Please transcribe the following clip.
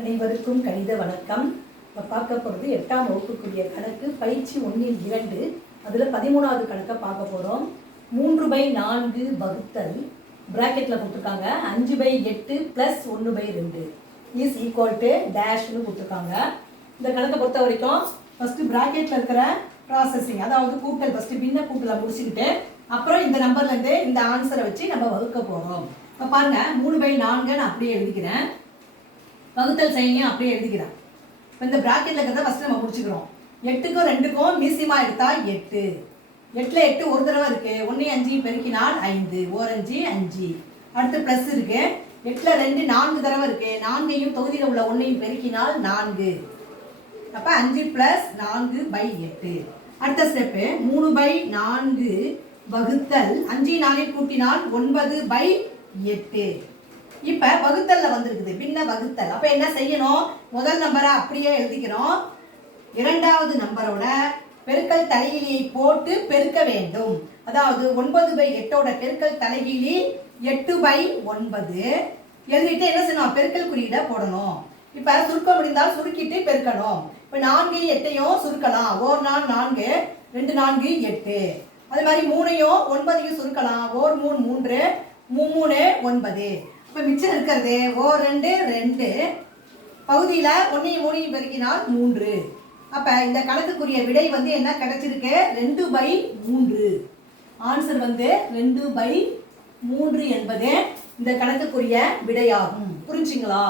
அனைவருக்கும் கணித வணக்கம். இப்போ பார்க்க போகிறது 8ஆம் வகுப்புக்குரிய கணக்கு பயிற்சி 1-2. அதில் 13வது கணக்கை பார்க்க போகிறோம். 3/4 வகுத்தல் ப்ராக்கெட்டில் கொடுத்துருக்காங்க 5/8 + 1/2 இஸ் ஈக்குவல் டு டேஷ்னு கொடுத்துருக்காங்க. இந்த கணக்கை பொறுத்த வரைக்கும் ஃபஸ்ட்டு ப்ராக்கெட்டில் இருக்கிற ப்ராசஸிங், அதாவது கூட்டல் ஃபஸ்ட்டு பின்ன கூட்டலை முடிச்சுக்கிட்டு அப்புறம் இந்த நம்பர்லேருந்து இந்த ஆன்சரை வச்சு நம்ம வகுக்க போகிறோம். இப்போ பாருங்கள், 3/4 நான் அப்படியே எழுதிக்கிறேன். வகுத்தல் சைனையும் அப்படியே எழுதிக்கிறேன். இப்போ இந்த ப்ராக்கெட்டில் இருக்கிறத ஃபஸ்ட்டு நம்ம முடிச்சுக்கிறோம். 8க்கும் 2க்கும் மீசியமாக எடுத்தால் 8. 8ல் 8 ஒரு தடவை இருக்குது. 1 5 பெருக்கினால் 5, 1 5 5. அடுத்து ப்ளஸ் இருக்குது. 8ல் 2 4 தடவை இருக்குது. 4ஐயும் தொகுதியில் உள்ள 1ஐயும் பெருக்கினால் 4. அப்போ 5 + 4/8. அடுத்த ஸ்டெப்பு 3/4 வகுத்தல் 5 4 கூட்டினால் 9/8. இப்போ வகுத்தல்ல வந்திருக்குது பின்ன வகுத்தல். அப்போ என்ன செய்யணும்? முதல் நம்பரை அப்படியே எழுதிக்கிறோம். இரண்டாவது நம்பரோட பெருக்கல் தலைகீழியை போட்டு பெருக்க வேண்டும். அதாவது 9/8ஓட பெருக்கல் தலைகீழி 8/9 எழுதிட்டு என்ன செய்யணும்? பெருக்கல் குறியீடை போடணும். இப்போ சுருக்க முடிந்தால் சுருக்கிட்டு பெருக்கணும். இப்போ 4 8ஐயும் சுருக்கலாம். 1 4 4, 2 4 8. அது மாதிரி 3ஐயும் 9ஐயும் சுருக்கலாம். 1 3 3, 3 9. இப்போ மிச்சம் இருக்கிறது 1 2 2 பகுதியில் 1ஐயும் 3ஐயும் பெருக்கினால் 3. அப்போ இந்த கணக்குக்குரிய விடை வந்து என்ன கிடைச்சிருக்கு? 2/3. ஆன்சர் வந்து 2/3 என்பது இந்த கணக்குக்குரிய விடையாகும். புரிஞ்சுங்களா?